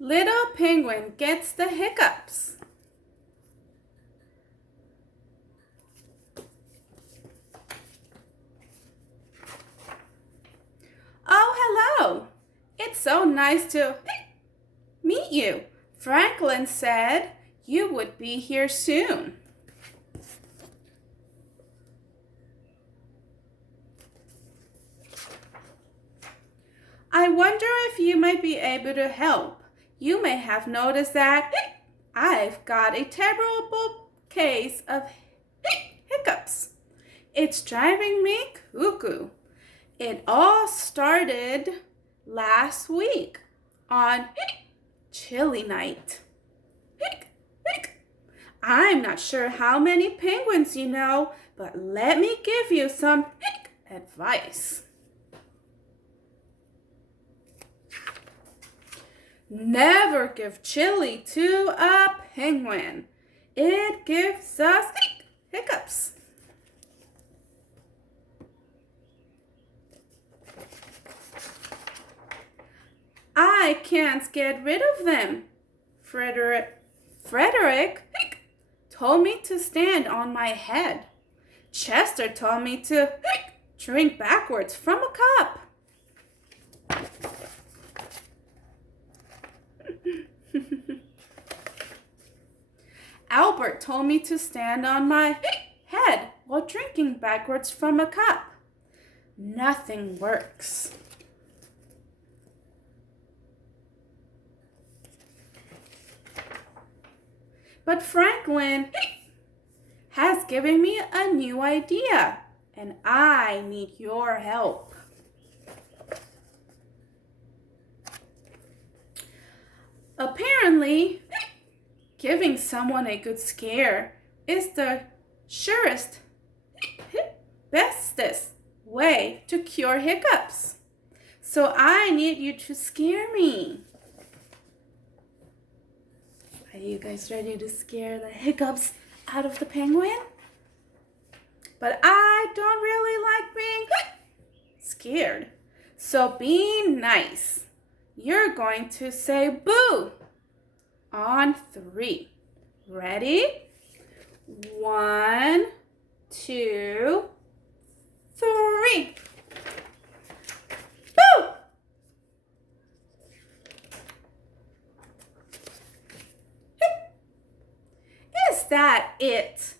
Little penguin gets the hiccups. Oh, hello. It's so nice to meet you. Franklin said you would be here soon. I wonder if you might be able to help. You may have noticed that I've got a terrible case of hiccups. It's driving me cuckoo. It all started last week on chilly night. I'm not sure how many penguins you know, but let me give you some advice. Never give chili to a penguin. It gives us hiccups. I can't get rid of them. Frederick told me to stand on my head. Chester told me to drink backwards from a cup. Albert told me to stand on my head while drinking backwards from a cup. Nothing works. But Franklin has given me a new idea, and I need your help. Apparently, giving someone a good scare is the surest, bestest way to cure hiccups. So I need you to scare me. Are you guys ready to scare the hiccups out of the penguin? But I don't really like being scared. So be nice. You're going to say boo on 3. Ready? 1, 2, 3. Boo! Is that it?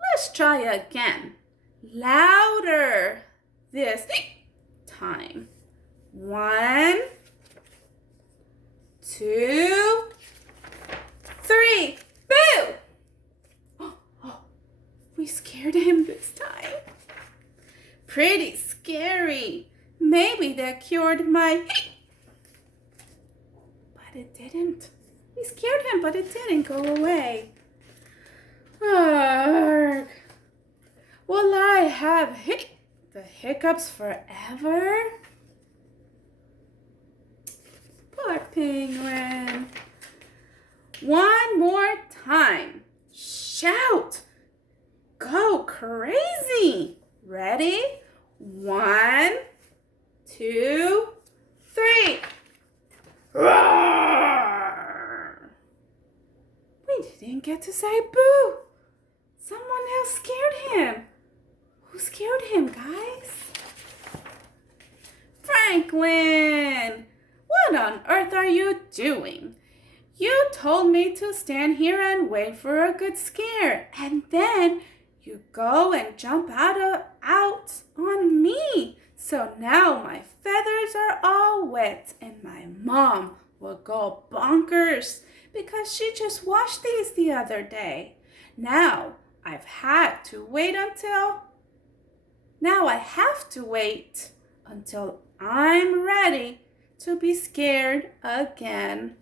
Let's try again. Louder this time. 1, 2, 3. Boo! Oh, we scared him this time. Pretty scary. Maybe that cured my... But it didn't. We scared him, but it didn't go away. Arg. Will I have the hiccups forever? Poor penguin. One more time. Shout. Go crazy. Ready? 1, 2, 3. Roar! We didn't get to say boo. Someone else scared him. Who scared him, guys? Franklin! What on earth are you doing? You told me to stand here and wait for a good scare, and then you go and jump out on me. So now my feathers are all wet, and my mom will go bonkers because she just washed these the other day. Now I have to wait until I'm ready to be scared again.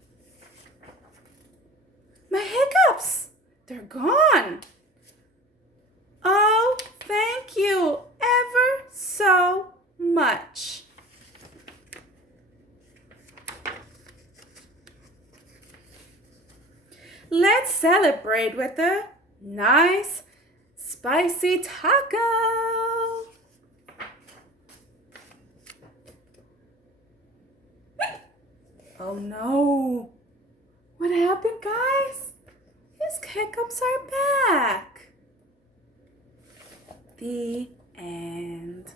My hiccups, they're gone. Oh, thank you ever so much. Let's celebrate with a nice spicy taco. Oh no, What happened, guys? His hiccups are back. The end.